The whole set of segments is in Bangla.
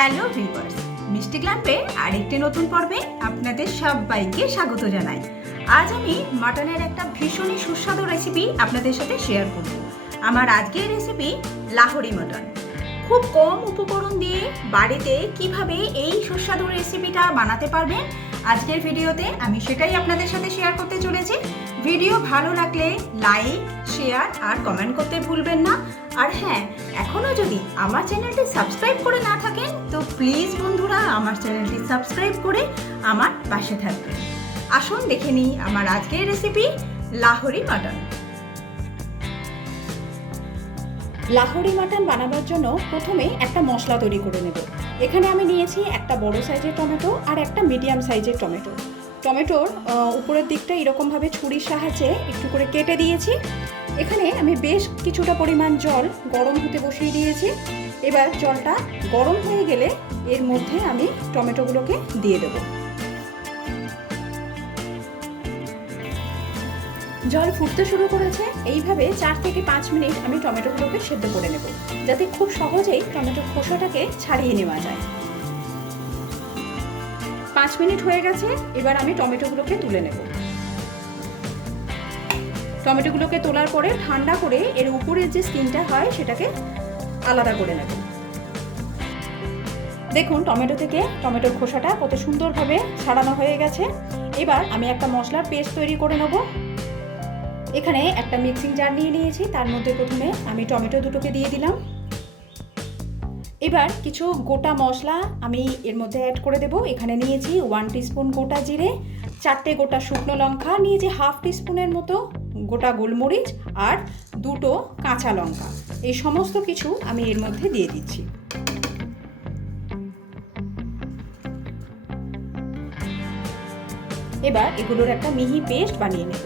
হ্যালো ভিউয়ার্স, মিষ্টি ক্লাম্পে আরেকটি নতুন পর্বে আপনাদের সবাইকে স্বাগত জানাই। আজ আমি মাটনের একটা ভীষণই সুস্বাদু রেসিপি আপনাদের সাথে শেয়ার করব। আমার আজকের রেসিপি লাহোরি মাটন। খুব কম উপকরণ দিয়ে বাড়িতে কিভাবে এই সুস্বাদু রেসিপিটা বানাতে পারবেন আজকের ভিডিওতে আমি সেটাই আপনাদের সাথে শেয়ার করতে চলেছি। ভিডিও ভালো লাগলে লাইক, শেয়ার আর কমেন্ট করতে ভুলবেন না। আর হ্যাঁ, এখনও যদি আমার চ্যানেলটি সাবস্ক্রাইব করে না থাকেন তো প্লিজ বন্ধুরা আমার চ্যানেলটি সাবস্ক্রাইব করে আমার পাশে থাকবেন। আসুন দেখে নিই আমার আজকের recipe Lahori mutton. Lahori mutton বানাবার জন্য প্রথমে একটা মশলা তৈরি করে নেব। এখানে আমি নিয়েছি একটা বড় সাইজের টমেটো আর একটা মিডিয়াম সাইজের টমেটো। টমেটোর উপরের দিকটা এরকমভাবে ছুরির সাহায্যে একটু করে কেটে দিয়েছি। এখানে আমি বেশ কিছুটা পরিমাণ জল গরম হতে বসিয়ে দিয়েছি। এবার জলটা গরম হয়ে গেলে এর মধ্যে আমি টমেটোগুলোকে দিয়ে দেব। জল ফুটতে শুরু করেছে। এইভাবে 4 থেকে 5 মিনিট আমি টমেটোগুলোকে সেদ্ধ করে নেব, যাতে খুব সহজেই টমেটোর খোসাটাকে ছাড়িয়ে নেওয়া যায়। 5 মিনিট হয়ে গেছে। এবার আমি টমেটোগুলোকে তুলে নেব। টমেটোগুলোকে তোলার পরে ঠান্ডা করে এর উপরের যে স্কিনটা হয় সেটাকে আলাদা করে নেব। দেখুন টমেটো থেকে টমেটোর খোসাটা কত সুন্দরভাবে ছাড়ানো হয়ে গেছে। এবার আমি একটা মশলার পেস্ট তৈরি করে নেব। এখানে একটা মিক্সিং জার নিয়ে নিয়েছি, তার মধ্যে প্রথমে আমি টমেটো দুটোকে দিয়ে দিলাম। এবার কিছু গোটা মশলা আমি এর মধ্যে অ্যাড করে দেব। এখানে নিয়েছি 1 টিস্পুন গোটা জিরে, 4টে গোটা শুকনো লঙ্কা, নিয়েছি হাফ টিস্পুনের মতো গোটা গোলমরিচ আর 2টো কাঁচা লঙ্কা। এই সমস্ত কিছু আমি এর মধ্যে দিয়ে দিচ্ছি। এবার এগুলোর একটা মিহি পেস্ট বানিয়ে নেব।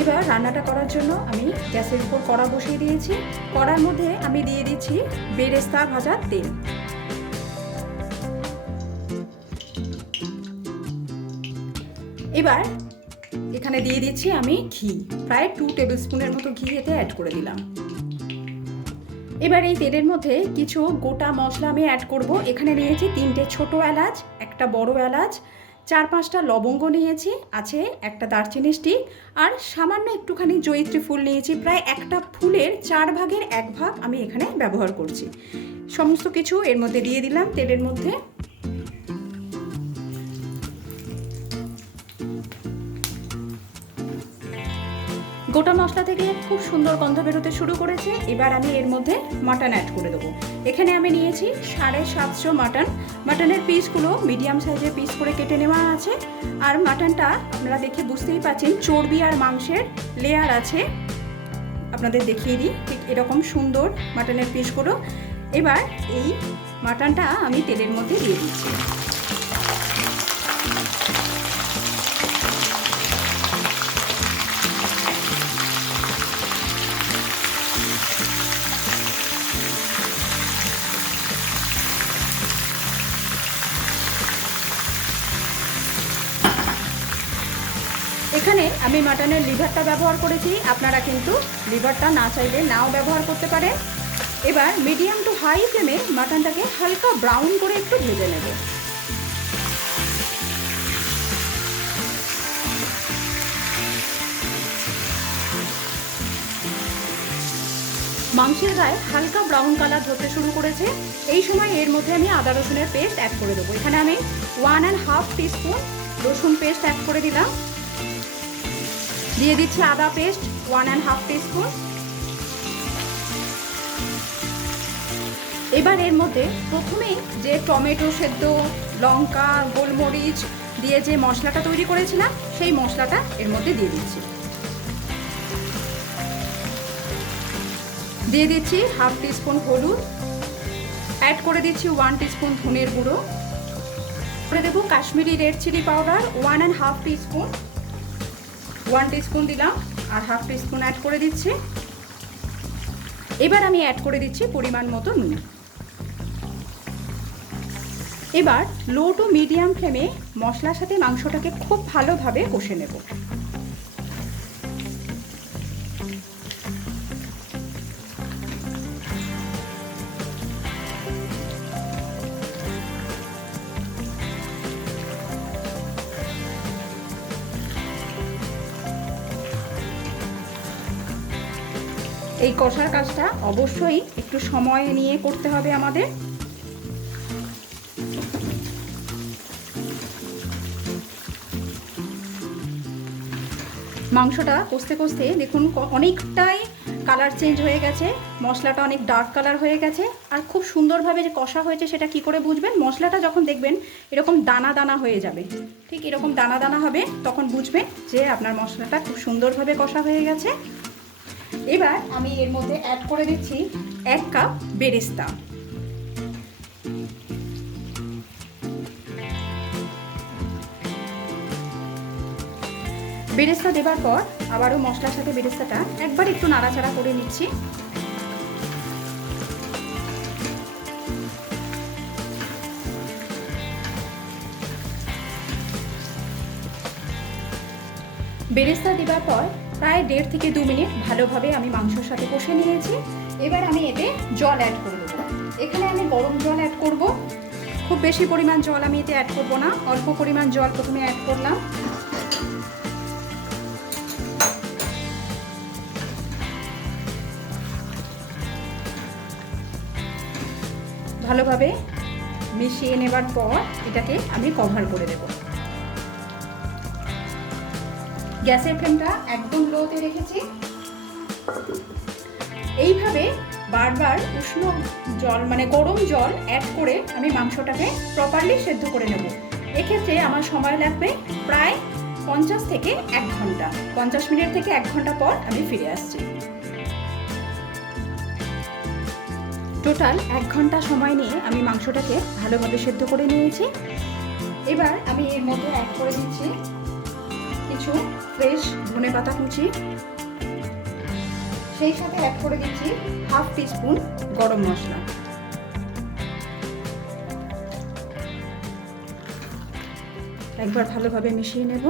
এবার রান্নাটা করার জন্য আমি গ্যাসের উপর কড়া বসিয়ে দিয়েছি। কড়ার মধ্যে আমি দিয়ে দিচ্ছি বেরেস্তা ভাজা তেল। এবার এখানে দিয়ে দিচ্ছি আমি ঘি, প্রায় 2 টেবিল স্পুনের মতো ঘি এতে অ্যাড করে দিলাম। এবার এই তেলের মধ্যে কিছু গোটা মশলা আমি অ্যাড করব। এখানে নিয়েছি 3টে ছোট এলাচ, একটা বড় এলাচ, 4-5টা লবঙ্গ নিয়েছি, আছে একটা দারচিনি স্টিক আর সামান্য একটুখানি জয়িত্রী ফুল নিয়েছি। প্রায় একটা ফুলের 4 ভাগের 1 ভাগ আমি এখানে ব্যবহার করছি। সমস্ত কিছু এর মধ্যে দিয়ে দিলাম তেলের মধ্যে। গোটা মশলা থেকে খুব সুন্দর গন্ধ বেরোতে শুরু করেছে। এবার আমি এর মধ্যে মাটন অ্যাড করে দেবো। এখানে আমি নিয়েছি 750 মাটন। মাটনের পিসগুলো মিডিয়াম সাইজের পিস করে কেটে নেওয়া আছে। আর মাটনটা আপনারা দেখে বুঝতেই পারছেন চর্বি আর মাংসের লেয়ার আছে। আপনাদের দেখিয়ে দিই, ঠিক এরকম সুন্দর মাটনের পিসগুলো। এবার এই মাটনটা আমি তেলের মধ্যে দিয়ে দিচ্ছি। এখানে আমি মাটনের লিভারটা ব্যবহার করেছি, আপনারা কিন্তু লিভারটা না চাইলে নাও ব্যবহার করতে পারেন। এবার মিডিয়াম টু হাই ফ্লেমে মাটনটাকে হালকা ব্রাউন করে একটু ভেজে নেব। মাংসের গায়ে হালকা ব্রাউন কালার ধরতে শুরু করেছে। এই সময় এর মধ্যে আমি আদা রসুনের পেস্ট অ্যাড করে দেবো। এখানে আমি 1.5 টিস্পুন রসুন পেস্ট অ্যাড করে দিলাম। দিয়ে দিচ্ছি আদা পেস্ট 1.5 টিস্পুন। এবার এর মধ্যে প্রথমে যে টমেটো সেদ্ধ, লঙ্কা, গোলমরিচ দিয়ে যে মশলাটা তৈরি করেছিলাম সেই মশলাটা এর মধ্যে দিয়ে দিচ্ছি। দিয়ে দিচ্ছি হাফ টিস্পুন হলুদ, অ্যাড করে দিচ্ছি 1 টিস্পুন ধনের গুঁড়ো, করে দেবো Kashmiri red chilli powder 1.5 teaspoon. 1 teaspoon দিলাম আর হাফ টিস্পুন অ্যাড করে দিচ্ছি। এবার আমি অ্যাড করে দিচ্ছি পরিমাণ মতো নুন। এবার লো টু মিডিয়াম ফ্লেমে মশলার সাথে মাংসটাকে খুব ভালোভাবে কষে নেব। এই কষার কাজটা অবশ্যই একটু সময় নিয়ে করতে হবে আমাদের। মাংসটা কষতে কষতে দেখুন অনেকটাই কালার চেঞ্জ হয়ে গেছে, মশলাটা অনেক ডার্ক কালার হয়ে গেছে। আর খুব সুন্দরভাবে যে কষা হয়েছে সেটা কি করে বুঝবেন? মশলাটা যখন দেখবেন এরকম দানা দানা হয়ে যাবে, ঠিক এরকম দানা দানা হবে, তখন বুঝবেন যে আপনার মশলাটা খুব সুন্দরভাবে কষা হয়ে গেছে। এবার আমি এর মধ্যে অ্যাড করে দিচ্ছি 1 কাপ বেরেস্তা। বেরেস্তা দেবার পর আবারও মশলার সাথে বেরেস্তাটা একবার একটু নাড়াচাড়া করে নিচ্ছি। বেরেস্তা দেবার পর প্রায় 1.5 থেকে 2 মিনিট ভালোভাবে আমি মাংসের সাথে কষে নিয়েছি। এবার আমি এতে জল অ্যাড করে দেবো। এখানে আমি গরম জল অ্যাড করব। খুব বেশি পরিমাণ জল আমি এতে অ্যাড করব না, অল্প পরিমাণ জল প্রথমে অ্যাড করলাম। ভালোভাবে মিশিয়ে নেবার পর এটাকে আমি কভার করে দেব। গ্যাসের ফ্লেমটা একদম লোতে রেখেছি। এইভাবে বারবার উষ্ণ জল মানে গরম জল অ্যাড করে আমি মাংসটাকে প্রপারলি সেদ্ধ করে নেব। এক্ষেত্রে আমার সময় লাগবে প্রায় 50 থেকে 1 ঘন্টা। 50 মিনিট থেকে 1 ঘন্টা পর আমি ফিরে আসছি। টোটাল 1 ঘন্টা সময় নিয়ে আমি মাংসটাকে ভালোভাবে সেদ্ধ করে নিয়েছি। এবার আমি এর মধ্যে অ্যাড করে দিচ্ছি কিছু ফ্রেশ ধনেপাতা কুচি, সেই সাথে অ্যাড করে দিচ্ছি 1/2 টিস্পুন গরম মশলা। একবার ভালোভাবে মিশিয়ে নেব।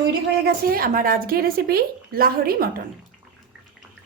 তৈরি হয়ে গেছে আমার আজকের রেসিপি লাহোরি মটন।